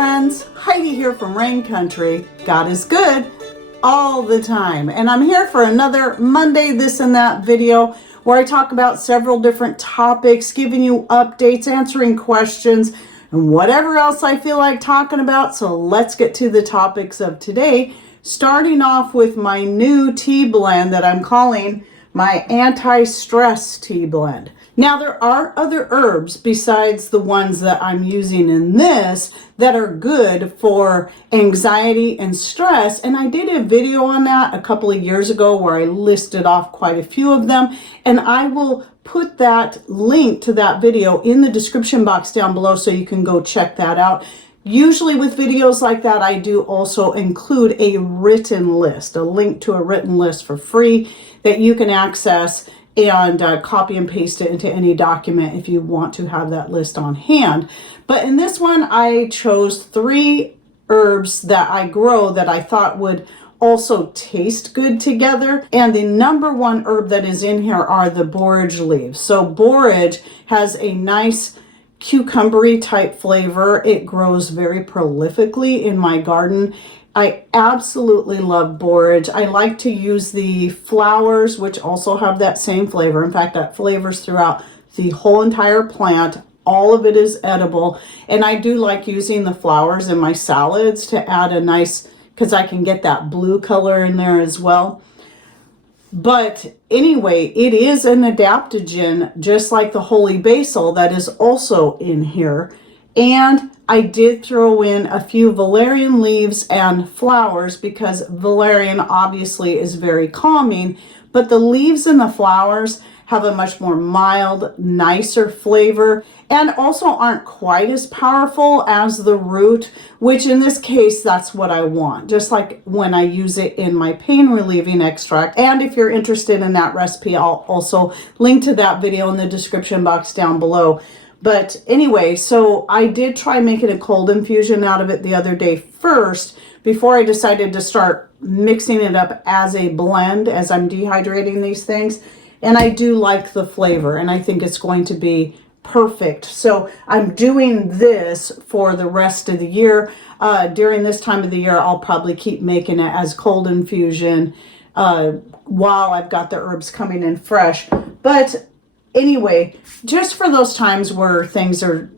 friends, Heidi here from Rain Country. God is good all the time, and I'm here for another Monday This and That video where I talk about several different topics, giving you updates, answering questions, and whatever else I feel like talking about. So let's get to the topics of today, starting off with my new tea blend that I'm calling my anti-stress tea blend. Now, there are other herbs besides the ones that I'm using in this that are good for anxiety and stress. And I did a video on that a couple of years ago where I listed off quite a few of them. And I will put that link to that video in the description box down below so you can go check that out. Usually with videos like that, I do also include a written list, a link to a written list for free that you can access and copy and paste it into any document if you want to have that list on hand. But in this one, I chose 3 herbs that I grow that I thought would also taste good together. And the number 1 herb that is in here are the borage leaves. So borage has a nice cucumbery type flavor. It grows very prolifically in my garden. I absolutely love borage. I like to use the flowers, which also have that same flavor. In fact, that flavors throughout the whole entire plant. All of it is edible. And I do like using the flowers in my salads to add a nice, because I can get that blue color in there as well. But anyway, it is an adaptogen, just like the holy basil that is also in here. And I did throw in a few valerian leaves and flowers because valerian obviously is very calming, but the leaves and the flowers have a much more mild, nicer flavor and also aren't quite as powerful as the root, which in this case, that's what I want, just like when I use it in my pain relieving extract. And if you're interested in that recipe, I'll also link to that video in the description box down below. But anyway, so I did try making a cold infusion out of it the other day first before I decided to start mixing it up as a blend as I'm dehydrating these things. And I do like the flavor and I think it's going to be perfect. So I'm doing this for the rest of the year. During this time of the year, I'll probably keep making it as cold infusion while I've got the herbs coming in fresh. But anyway, just for those times where things are,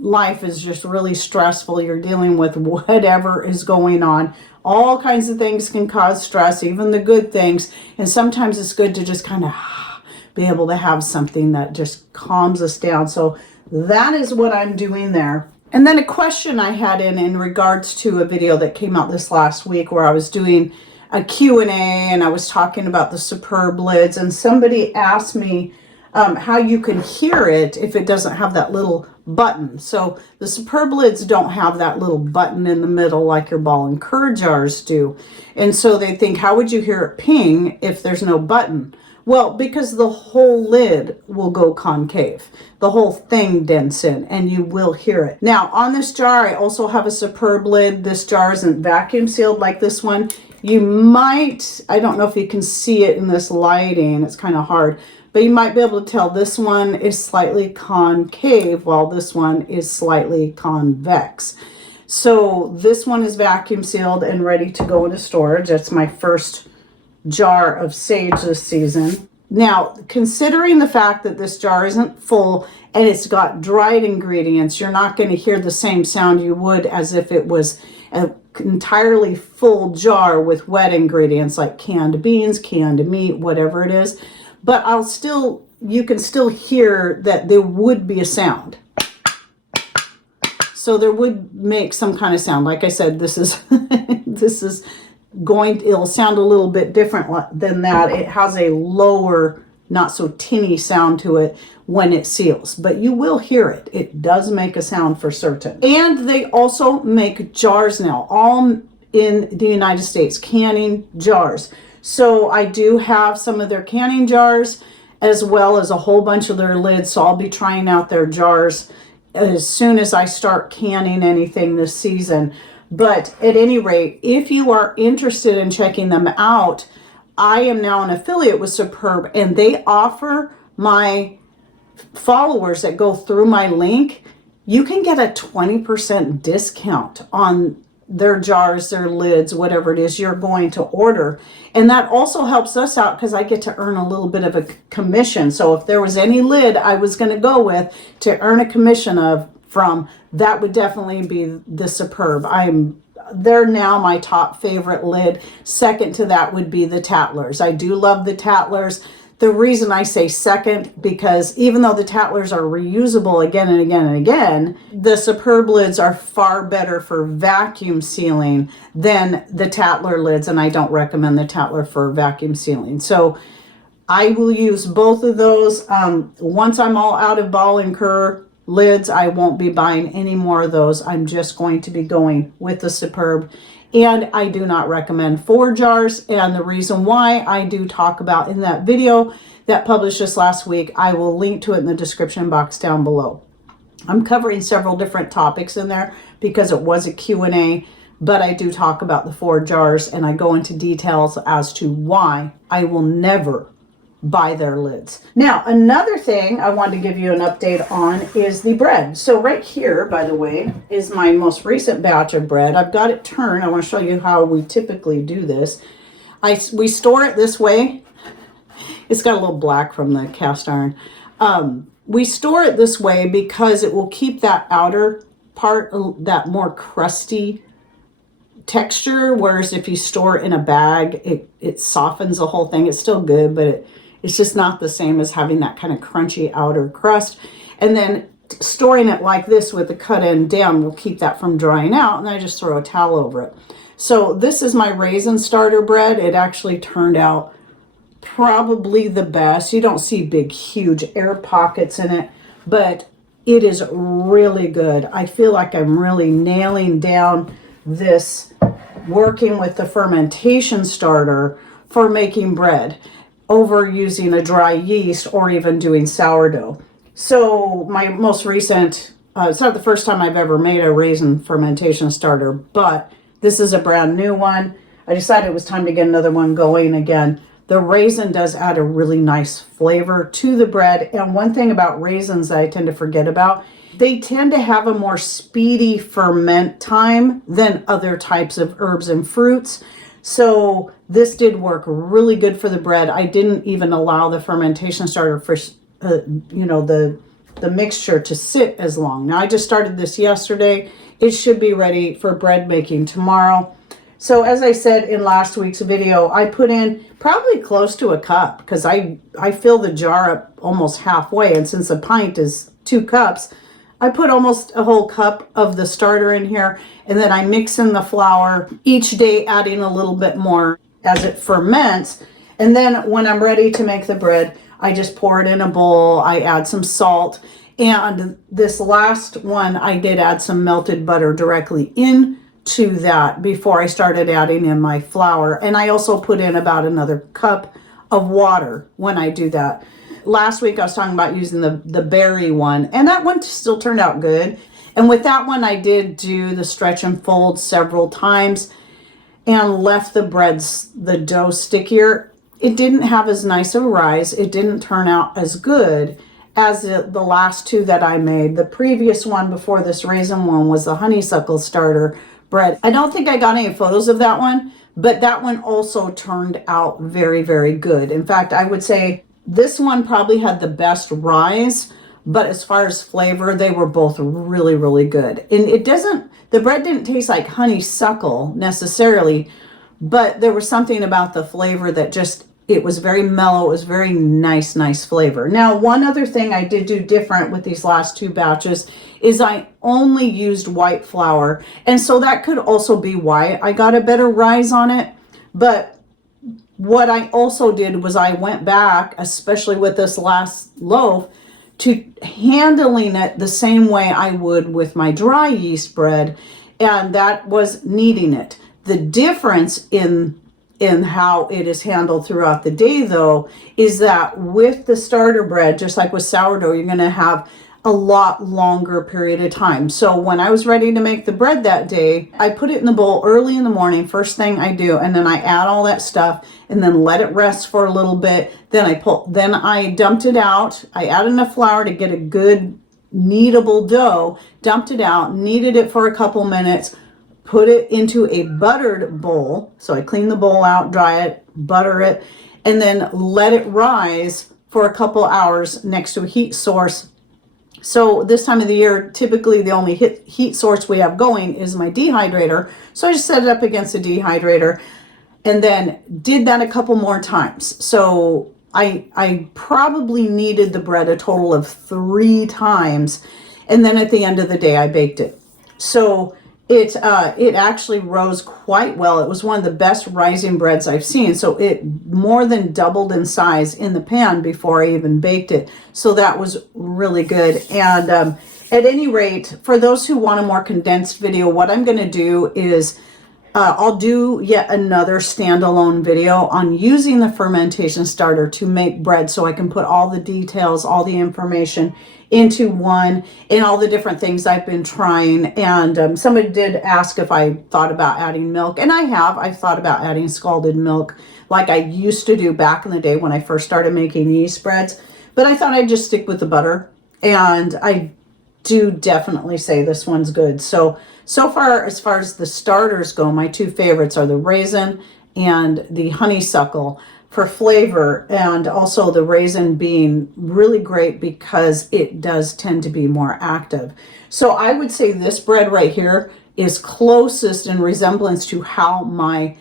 life is just really stressful, you're dealing with whatever is going on. All kinds of things can cause stress, even the good things. And sometimes it's good to just kind of be able to have something that just calms us down. So that is what I'm doing there. And then a question I had in regards to a video that came out this last week where I was doing a Q&A and I was talking about the superb lids, and somebody asked me how you can hear it if it doesn't have that little button. So the superb lids don't have that little button in the middle like your ball and cur jars do. And so they think, how would you hear it ping if there's no button? Well, because the whole lid will go concave. The whole thing dents in and you will hear it. Now on this jar, I also have a superb lid. This jar isn't vacuum sealed like this one. You might, I don't know if you can see it in this lighting, it's kind of hard, but you might be able to tell this one is slightly concave while this one is slightly convex. So this one is vacuum sealed and ready to go into storage. That's my first jar of sage this season. Now, considering the fact that this jar isn't full and it's got dried ingredients, you're not going to hear the same sound you would as if it was an entirely full jar with wet ingredients like canned beans, canned meat, whatever it is. But you can still hear that there would be a sound. So there would make some kind of sound. Like I said, this is it'll sound a little bit different than that. It has a lower, not so tinny sound to it when it seals, but you will hear it. It does make a sound for certain. And they also make jars now, all in the United States, canning jars. So I do have some of their canning jars as well as a whole bunch of their lids. So I'll be trying out their jars as soon as I start canning anything this season. But at any rate, if you are interested in checking them out, I am now an affiliate with Superb, and they offer my followers that go through my link you can get a 20% discount on their jars, their lids, whatever it is you're going to order. And that also helps us out because I get to earn a little bit of a commission. So if there was any lid I was going to go with to earn a commission from, that would definitely be the Superb. They're now my top favorite lid. Second to that would be the Tattlers. I do love the Tattlers. The reason I say second, because even though the Tattlers are reusable again and again and again, the Superb lids are far better for vacuum sealing than the Tattler lids, and I don't recommend the Tattler for vacuum sealing. So I will use both of those. Once I'm all out of Ball and Cur lids, I won't be buying any more of those. I'm just going to be going with the Superb. And I do not recommend 4 jars. And the reason why I do talk about in that video that published just last week, I will link to it in the description box down below. I'm covering several different topics in there because it was a Q&A, but I do talk about the 4 jars and I go into details as to why I will never buy their lids. Now, another thing I wanted to give you an update on is the bread. So right here, by the way, is my most recent batch of bread. I've got it turned. I want to show you how we typically do this. We store it this way. It's got a little black from the cast iron. We store it this way because it will keep that outer part, that more crusty texture, whereas if you store it in a bag, it softens the whole thing. It's still good, but it's just not the same as having that kind of crunchy outer crust. And then storing it like this with the cut end down will keep that from drying out, and I just throw a towel over it. So this is my raisin starter bread. It actually turned out probably the best. You don't see big, huge air pockets in it, but it is really good. I feel like I'm really nailing down this working with the fermentation starter for making bread over using a dry yeast or even doing sourdough. So my most recent, it's not the first time I've ever made a raisin fermentation starter, but this is a brand new one. I decided it was time to get another one going again. The raisin does add a really nice flavor to the bread. And one thing about raisins that I tend to forget about, they tend to have a more speedy ferment time than other types of herbs and fruits. So this did work really good for the bread. I didn't even allow the fermentation starter for, the mixture to sit as long. Now I just started this yesterday. It should be ready for bread making tomorrow. So as I said in last week's video, I put in probably close to a cup because I fill the jar up almost halfway. And since a pint is 2 cups, I put almost a whole cup of the starter in here, and then I mix in the flour each day, adding a little bit more as it ferments. And then when I'm ready to make the bread, I just pour it in a bowl. I add some salt. And this last one, I did add some melted butter directly into that before I started adding in my flour. And I also put in about another cup of water when I do that. Last week I was talking about using the berry one, and that one still turned out good. And with that one, I did do the stretch and fold several times and left the dough stickier. It didn't have as nice a rise. It didn't turn out as good as the last 2 that I made. The previous one before this raisin one was the honeysuckle starter bread. I don't think I got any photos of that one, but that one also turned out very, very good. In fact, I would say this one probably had the best rise, but as far as flavor, they were both really, really good. And the bread didn't taste like honeysuckle necessarily, but there was something about the flavor that it was very mellow. It was very nice flavor. Now, one other thing I did do different with these last 2 batches is I only used white flour. And so that could also be why I got a better rise on it. But what I also did was I went back, especially with this last loaf, to handling it the same way I would with my dry yeast bread, and that was kneading it. The difference in how it is handled throughout the day, though, is that with the starter bread, just like with sourdough, you're going to have a lot longer period of time. So when I was ready to make the bread that day, I put it in the bowl early in the morning, first thing I do, and then I add all that stuff and then let it rest for a little bit. Then I dumped it out. I add enough flour to get a good kneadable dough, dumped it out, kneaded it for a couple minutes, put it into a buttered bowl. So I clean the bowl out, dry it, butter it, and then let it rise for a couple hours next to a heat source. So this time of the year, typically the only heat source we have going is my dehydrator. So I just set it up against the dehydrator and then did that a couple more times. So I probably kneaded the bread a total of 3 times. And then at the end of the day, I baked it. So it actually rose quite well. It was one of the best rising breads I've seen. So it more than doubled in size in the pan before I even baked it. So that was really good. And at any rate, for those who want a more condensed video, what I'm going to do is I'll do yet another standalone video on using the fermentation starter to make bread, so I can put all the details, all the information into one, and all the different things I've been trying. And somebody did ask if I thought about adding milk, and I've thought about adding scalded milk like I used to do back in the day when I first started making yeast breads, but I thought I'd just stick with the butter. And I do definitely say this one's good. So far, as far as the starters go, my 2 favorites are the raisin and the honeysuckle for flavor, and also the raisin being really great because it does tend to be more active. So I would say this bread right here is closest in resemblance to how my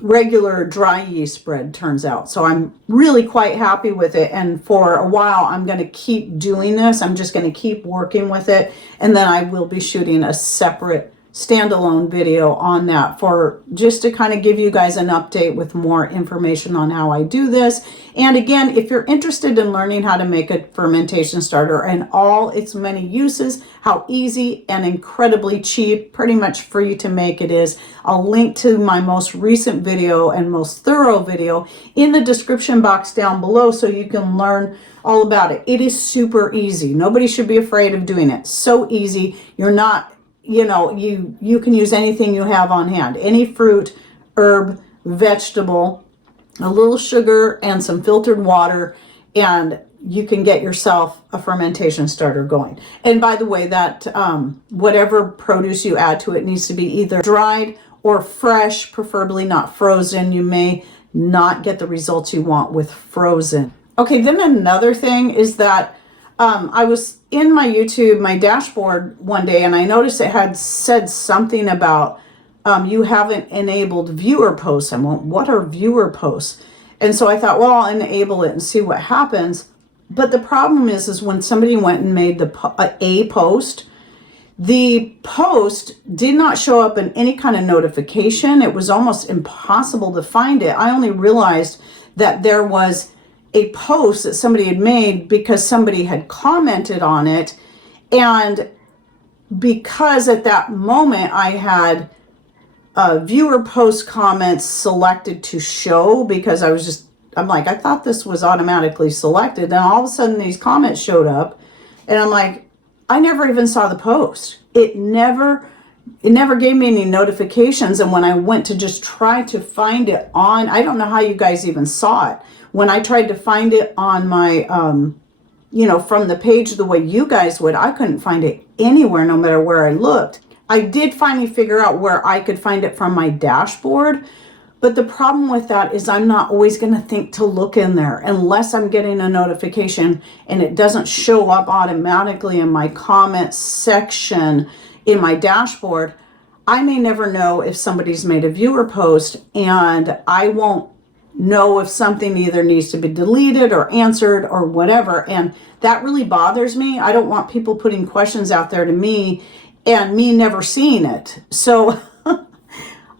regular dry yeast bread turns out. So I'm really quite happy with it, and for a while I'm going to keep doing this. I'm just going to keep working with it, and then I will be shooting a separate standalone video on that, for just to kind of give you guys an update with more information on how I do this. And again, if you're interested in learning how to make a fermentation starter and all its many uses, how easy and incredibly cheap, pretty much free to make it is, I'll link to my most recent video and most thorough video in the description box down below, so you can learn all about it. It is super easy. Nobody should be afraid of doing it. So easy. You're not, you know, you can use anything you have on hand, any fruit, herb, vegetable, a little sugar and some filtered water, and you can get yourself a fermentation starter going. And by the way, that whatever produce you add to it needs to be either dried or fresh, preferably not frozen. You may not get the results you want with frozen. Okay, then another thing is that I was in my YouTube, my dashboard one day, and I noticed it had said something about you haven't enabled viewer posts. I went, what are viewer posts? And so I thought, well, I'll enable it and see what happens. But the problem is when somebody went and made a post, the post did not show up in any kind of notification. It was almost impossible to find it. I only realized that there was a post that somebody had made because somebody had commented on it. And because at that moment I had viewer post comments selected to show, because I'm like, I thought this was automatically selected. Then all of a sudden these comments showed up, and I'm like, I never even saw the post. It never gave me any notifications. And when I went to just try to find it on, I don't know how you guys even saw it. When I tried to find it on my, from the page the way you guys would, I couldn't find it anywhere, no matter where I looked. I did finally figure out where I could find it from my dashboard. But the problem with that is I'm not always going to think to look in there unless I'm getting a notification and it doesn't show up automatically in my comments section in my dashboard. I may never know if somebody's made a viewer post, and I won't know if something either needs to be deleted or answered or whatever. And that really bothers me. I don't want people putting questions out there to me and me never seeing it. So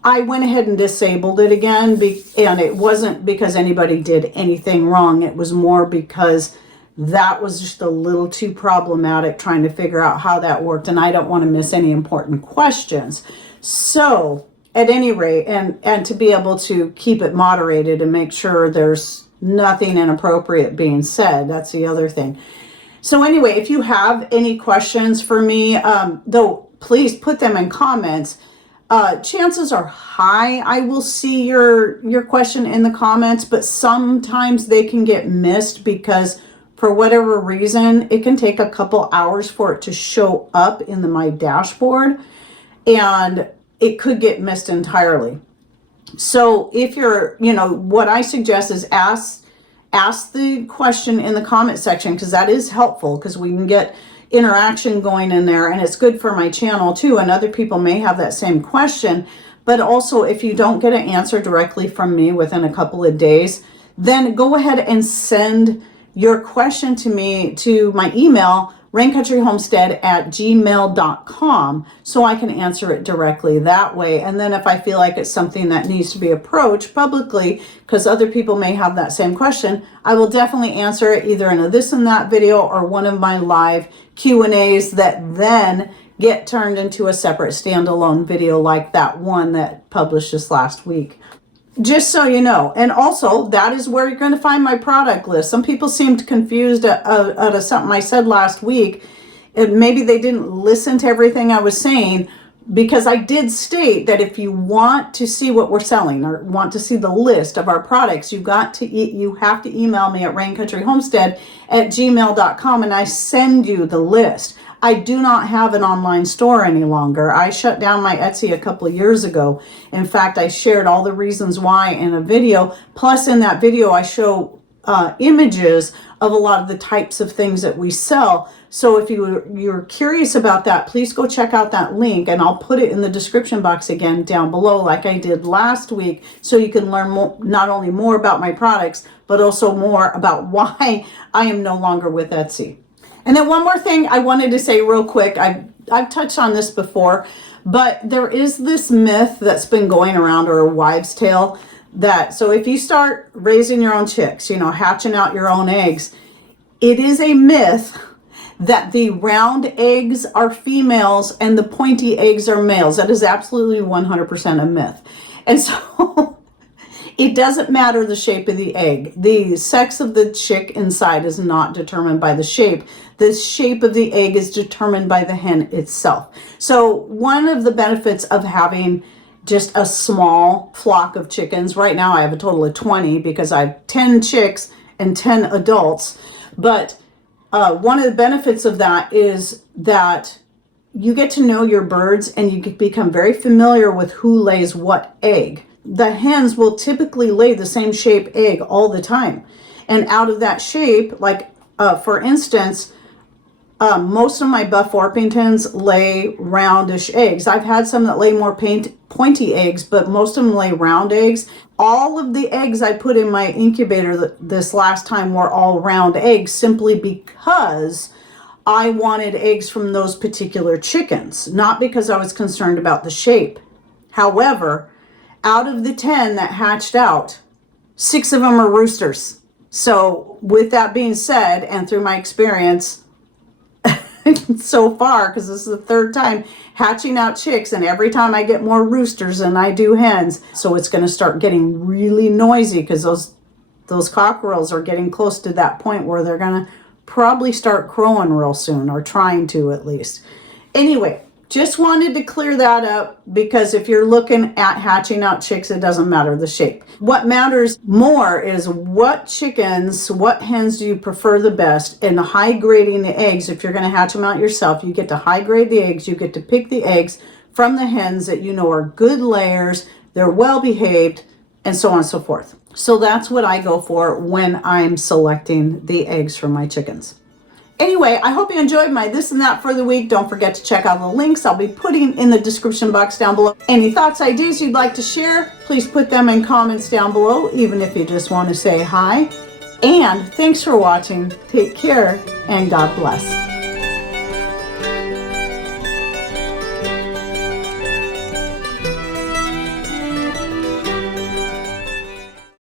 I went ahead and disabled it again, and it wasn't because anybody did anything wrong. It was more because that was just a little too problematic trying to figure out how that worked, and I don't want to miss any important questions. So at any rate, and to be able to keep it moderated and make sure there's nothing inappropriate being said, that's the other thing. So anyway, if you have any questions for me, though, please put them in comments. Chances are high I will see your question in the comments, but sometimes they can get missed because for whatever reason, it can take a couple hours for it to show up in my dashboard, and it could get missed entirely. So if you're, what I suggest is ask the question in the comment section, because that is helpful, because we can get interaction going in there, and it's good for my channel too, and other people may have that same question. But also, if you don't get an answer directly from me within a couple of days, then go ahead and send your question to me to my email, raincountryhomestead@gmail.com, so I can answer it directly that way. And then if I feel like it's something that needs to be approached publicly, because other people may have that same question, I will definitely answer it either in a this and that video or one of my live Q&As that then get turned into a separate standalone video, like that one that published this last week. Just so you know. And also, that is where you're going to find my product list. Some people seemed confused out of something I said last week. And maybe they didn't listen to everything I was saying, because I did state that if you want to see what we're selling or want to see the list of our products, you have to email me at raincountryhomestead@gmail.com, and I send you the list. I do not have an online store any longer. I shut down my Etsy a couple of years ago. In fact, I shared all the reasons why in a video. Plus, in that video, I show images of a lot of the types of things that we sell. So if you're curious about that, please go check out that link, and I'll put it in the description box again down below, like I did last week, so you can learn not only more about my products, but also more about why I am no longer with Etsy. And then one more thing I wanted to say real quick. I've touched on this before, but there is this myth that's been going around, or a wives' tale, that so if you start raising your own chicks, hatching out your own eggs, it is a myth that the round eggs are females and the pointy eggs are males. That is absolutely 100% a myth. And so it doesn't matter the shape of the egg. The sex of the chick inside is not determined by the shape. The shape of the egg is determined by the hen itself. So one of the benefits of having just a small flock of chickens, right now I have a total of 20 because I have 10 chicks and 10 adults. But one of the benefits of that is that you get to know your birds, and you become very familiar with who lays what egg. The hens will typically lay the same shape egg all the time. And out of that shape, like for instance, most of my Buff Orpingtons lay roundish eggs. I've had some that lay more pointy eggs, but most of them lay round eggs. All of the eggs I put in my incubator this last time were all round eggs, simply because I wanted eggs from those particular chickens, not because I was concerned about the shape. However, out of the 10 that hatched out, 6 of them are roosters. So with that being said, and through my experience so far, because this is the third time hatching out chicks, and every time I get more roosters than I do hens. So it's going to start getting really noisy, because those cockerels are getting close to that point where they're going to probably start crowing real soon, or trying to at least. Anyway, just wanted to clear that up, because if you're looking at hatching out chicks, it doesn't matter the shape. What matters more is what hens do you prefer the best, and high grading the eggs. If you're going to hatch them out yourself, you get to high grade the eggs. You get to pick the eggs from the hens that you know are good layers, they're well behaved, and so on and so forth. So that's what I go for when I'm selecting the eggs for my chickens. Anyway, I hope you enjoyed my this and that for the week. Don't forget to check out the links I'll be putting in the description box down below. Any thoughts, ideas you'd like to share, please put them in comments down below, even if you just want to say hi. And thanks for watching. Take care, and God bless.